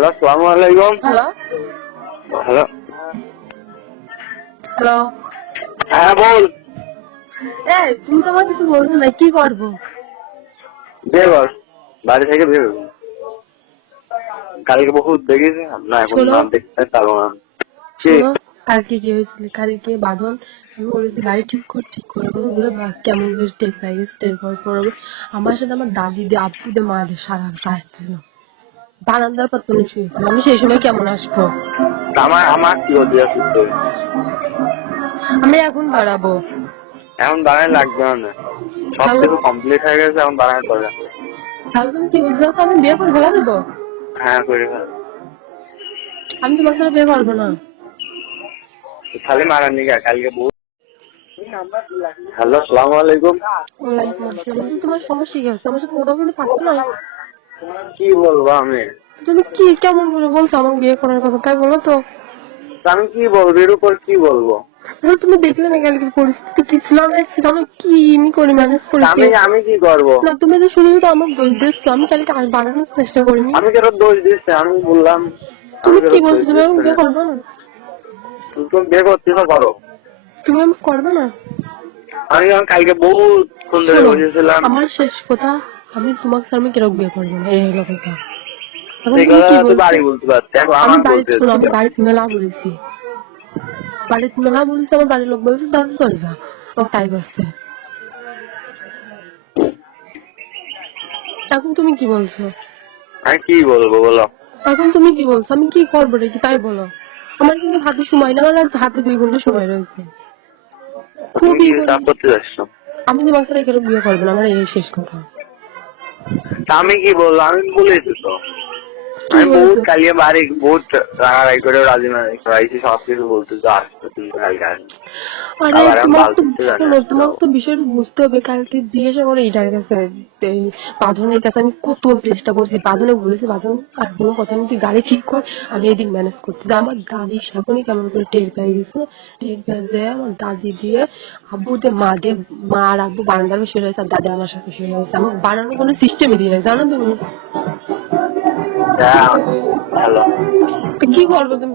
Hello সালাম আলাইকুম hello hello hello হ্যাঁ বল। এই তুমি তো আমার কিছু বলছো না কি করব? বিয়ে কর বাড়ি থেকে। কালকে বহুত দেখেছি না এখন নাম দেখতে পারব না। কি? কালকে কি হয়েছিল? কালকে বাঁধন আমি বলেছি গাড়ি ঠিক কর ঠিক করে বলে বলে বাস কেমন পর আমার সাথে আমার দাদি দিয়ে আব্বু দিয়ে মা দিয়ে সারা আসছিল বারান্দার পর তুমি শুয়েছিল আমি সেই সময় কেমন আসব? আমার আমার কি হতে যাচ্ছে আমি এখন বাড়াবো এখন দাঁড়ায় লাগবে না। সব কিছু কমপ্লিট হয়ে গেছে এখন করে তাহলে তুমি কি পারছ? আমি বিয়ে করে ফেলা দেবো? হ্যাঁ করে ফেল আমি তোমার সাথে বিয়ে করব না। খালি মারার নিগা কালকে বহুত হ্যালো সালাম আলাইকুম। তোমার সমস্যা কি? হচ্ছে আমার সাথে কথা বলতে না? কি বলব আমি? তুমি কি কেমন করে বলছো বিয়ে করার কথা তাই বলো তো। আমি কি বলব? এর উপর কি বলব? তুমি দেখলে না কালকে পরিস্থিতি কি ছিল? কি আমি করে ম্যানেজ করেছি? আমি আমি কি করব? না তুমি তো শুধু তো আমার দোষ দিচ্ছ আমি কালকে আর বাড়ানোর চেষ্টা করিনি। আমি কেন দোষ দিচ্ছি আমি বললাম তুমি কি বলছো তুমি না? বিয়ে করবে না? তুমি বিয়ে করতে তো করো। তুমি আমাকে করবে না? আমি কালকে বহুত শোনো, বসেছিলাম। আমার শেষ কথা আমি তোমাকে স্যার আমি কীরকম বিয়ে করব? না এই হলো কথা। এখন তুমি কি বলছো? বাড়ি এখন শোনো বলেছি। আমার বাড়ির লোক বলেছে যা তাই তুমি কি বলছো? আমি কি বলব বলো। এখন তুমি কি বলছো? আমি কি করব নাকি তাই বলো? আমার কিন্তু হাতে সময় না আমার হাতে দুই ঘণ্টা সময় রয়েছে। খুবই আমি তোমার সাথে বিয়ে করব না আমার এই শেষ কথা। আমি কি বলব আমি বলেছি তো। আমি বহুত বলছো? বাড়ি বহুত রাগারাগি করে রাজি না করাইছি সব বলতে তো আসতে তুমি কালকে আসবে আরে। তোমার তো বাল দিতে জানি শোনো, না। তোমার তো বিষয়টা বুঝতে হবে। কালকে জিজ্ঞাসা করে এইটার কাছে বাঁধনের কাছে আমি কত চেষ্টা করছি। বাঁধনে বলেছি বাঁধন আর কোনো কথা নেই। তুই গাড়ি ঠিক কর আমি এদিক ম্যানেজ করছি। আমার দাদির সামনে কেমন করে টের পেয়ে গেছে। টের পেয়ে আমার দাদি দিয়ে আব্বু দিয়ে মা দিয়ে মা আর আব্বু বারান্দার শুয়ে রয়েছে আর দাদা আমার সাথে শুয়ে রয়েছে। আমার বানানোর কোনো সিস্টেমই দিয়ে নাই। জানো তুমি? তো কি করব তুমি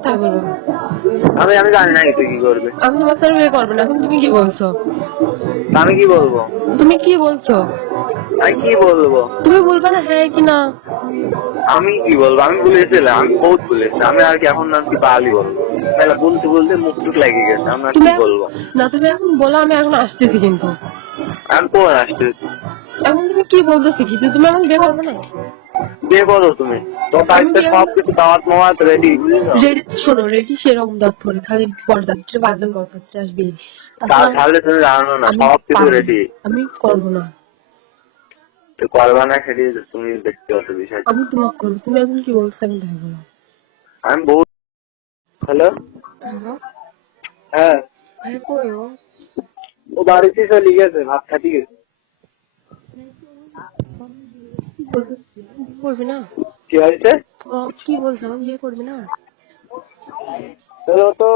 আমি আমি জানি না তুই কি করবে। আমি তোমার সাথে বিয়ে করব না এখন তুমি কি বলছো? আমি কি বলব? তুমি কি বলছো? আমি কি বলব? তুমি বলবে না হ্যাঁ কি না? আমি কি বলব? আমি বলেছিলাম আমি বহুত বলেছি আমি আর কি এখন আর কি বালি বলব বলতে বলতে মুখ টুক লেগে গেছে আমি আর কি বলব? না তুমি এখন বলো আমি এখন আসতেছি কিন্তু। আমি কোন আসতেছি। এখন তুমি কি বলতে শিখেছি তুমি এখন বিয়ে করবে না? বিয়ে করো তুমি। তো বাড়িতে সব কিছু দাওয়াত মাওয়াত রেডি রেডি শোনো রেডি সেরকম খালি আসবে। তা- তাহলে তুমি জানো না সব কিছু রেডি আমি করব না। তো করবা না সেটি তুমি দেখতে পাচ্ছ বিষয় আমি তোমাকে করব। তুমি এখন কি বলছো আমি বহুত হ্যালো? হ্যাঁ। করব ও বাড়িতে চলে গেছে ভাত খাতি গেছে। করবি না? কি হয়েছে? ও কি বিয়ে করবি না? তো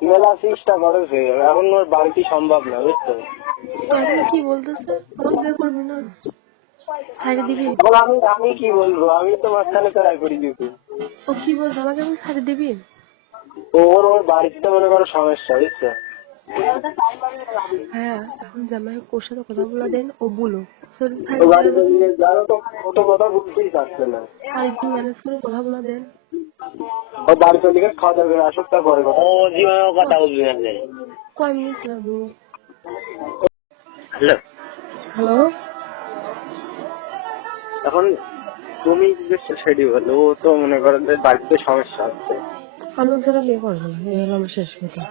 মেলা চেষ্টা করেছে এখন ওর বাড়িতে সম্ভব না বুঝছ? কি বলতেছে? বিয়ে করবি না। ছাড়ি দিবি। আমি আমি কি বলব? আমি তো মাঝখানে ট্রাই করে ও কি আমাকে আমি ছাড়ি দিবি? ওর ওর বাড়িতে মনে করো সমস্যা বুঝছ? হ্যাঁ এখন জামাই ওর সাথে কথা বলা দেন ও বলো। ও বাড়িতে গিয়ে যারও তো কথা বলতেই চাচ্ছে না। আর একটু ম্যানেজ করে কথা বলা দেন ও বাড়িতে লিখে খাওয়া দাওয়া করে আসুক তারপরে কথা ও জীবনে কথা বলবি না কয় মিনিট লাগবে? হ্যালো। হ্যালো। এখন তুমি যে সেটি বলো ও তো মনে করো যে বাড়িতে সমস্যা হচ্ছে। আমি এই হলো আমার শেষ কথা।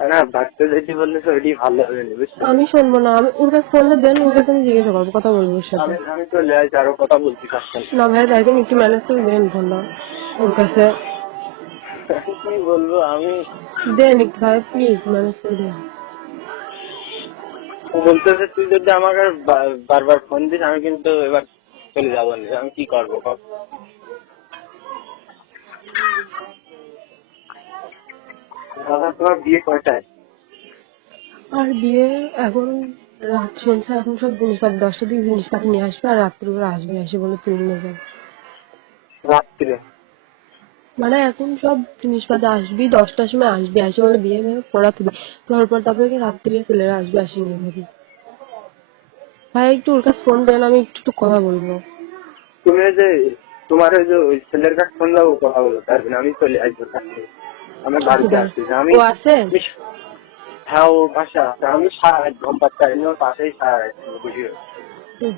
না বাড়িতে যেটি বললে সেটি ভালো হবে বুঝছ? আমি শুনব না আমি ওর কাছে ফোনটা দেন ওর কাছে আমি জিজ্ঞাসা করব কথা বলব ওর সাথে। আমি আমি চলে আসছি আরও কথা বলতে চাচ্ছেন না ভাই তাই তুমি একটু ম্যানেজ করে দেন ফোনটা ওর কাছে। কি বলব আমি দেন একটু ভাই প্লিজ ম্যানেজ করে দেন। ও বলতেছে তুই যদি আমাকে বারবার ফোন দিস আমি কিন্তু এবার চলে যাব না। আমি কি করব কর। দাদা তোমার বিয়ে কয়টায়? আর বিয়ে এখন রাত শুনছে এখন সব জিনিসপাতি দশটার দিকে জিনিসপাতি নিয়ে আসবে আর রাত্রিবেলা আসবে এসে বলে তুলে নিয়ে যাবে। কিরে মানে এখন সব জিনিসপাতি আসবি দশটার সময় আসবি আসে বলে বিয়ে হয়ে পড়াতে দিবি তারপর তারপরে রাত্রিরে ছেলেরা আসবে আসি নিয়ে যাবি। ভাই একটু ওর কাছে ফোন দেন আমি একটু কথা বলব। তুমি যে তোমার ওই যে ওই ছেলের কাছে ফোন যাব কথা বলো না আমি চলে আসব। কাছে আমি বাড়িতে আসছি আমি ও আছে? হ্যাঁ ও আছে। আমি সারা রাত ঘুম পাচ্ছি আমি ওর পাশেই সারা রাত হুম।